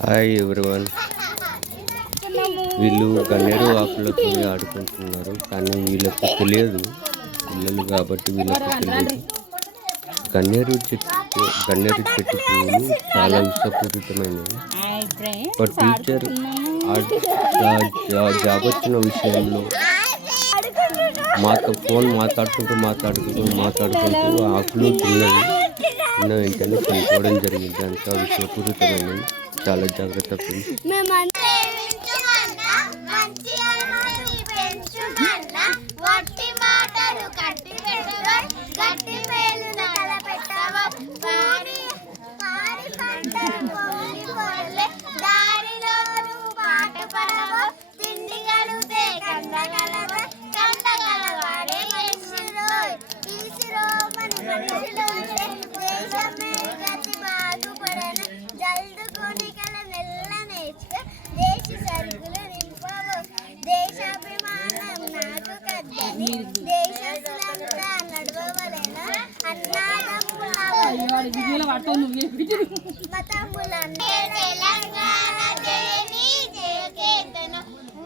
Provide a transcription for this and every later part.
Hi everyone వీళ్ళు గన్నేరు ఆకులతో ఆడుకుంటున్నారు కానీ వీళ్ళకు తెలియదు. పిల్లలు కాబట్టి వీళ్ళకు తెలియదు. గన్నేరు చెట్టు గన్నేరు చెట్టు పువ్వులు చాలా విషపూరితమైనవి బట్ టీచర్ జాబ్ వచ్చిన విషయంలో మాతో ఫోన్ మాట్లాడుకుంటూ మాట్లాడుకుంటూ మాట్లాడుకుంటూ ఆకులు తిన్నది. తిన్న వెంటనే చనిపోవడం జరిగింది. అంత విశ్వపూరితమైనది చాలా జాగ్రత్త ఫ్రెండ్స్ మంచి అలవాటు పెంచుమన్నా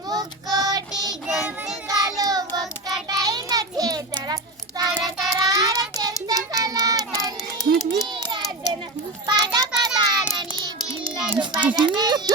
ముక్కోటి గంతుకలు ఒక్కటైన చేతల తరతరాల చెంతకల తల్లి పద పదాలని పిల్లలు పదమెల్ల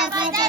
la pata